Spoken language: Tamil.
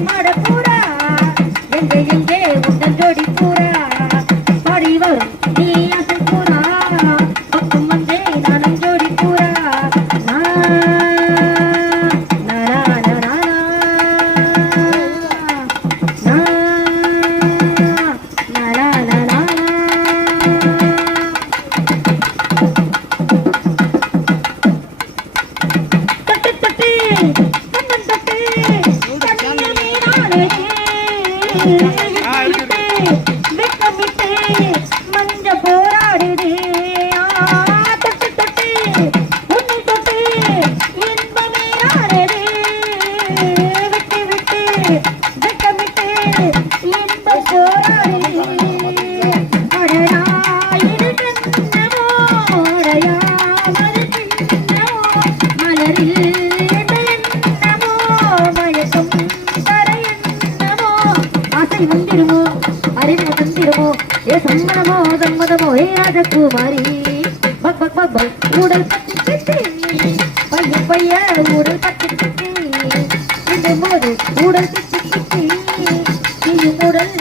மாடப்பூரா எங்கே எங்கே உங்கள் ஜோடி பூரா பாடி வரும் நீ அசை பூரா பக்கம் வந்தே நானும் ஜோடி பூரா மஞ்ச போராடுது தொட்டு தொட்டு உன்னை தொட்டு இன்பமே ஆடுது விட்டு விட்டு வெட்டமிட்டு இன்ப போராடுது அடடா இது கண்ணமோ அடையா மலர்கிண்ணமோ மலரில் என்னமோ மயக்கம் தர என்னமோ ஆசை வந்திருமோ அறிவு தந்திருமோ ஏ சம்மதமோ சம்மதமோ ஏ ராஜகுமாரி பக் பக் பக் பக் உடல் பத்தி பித்தி பைய பைய உடல் பத்தி பித்தி இந்த போது உடல் பித்தி பித்தி உடல்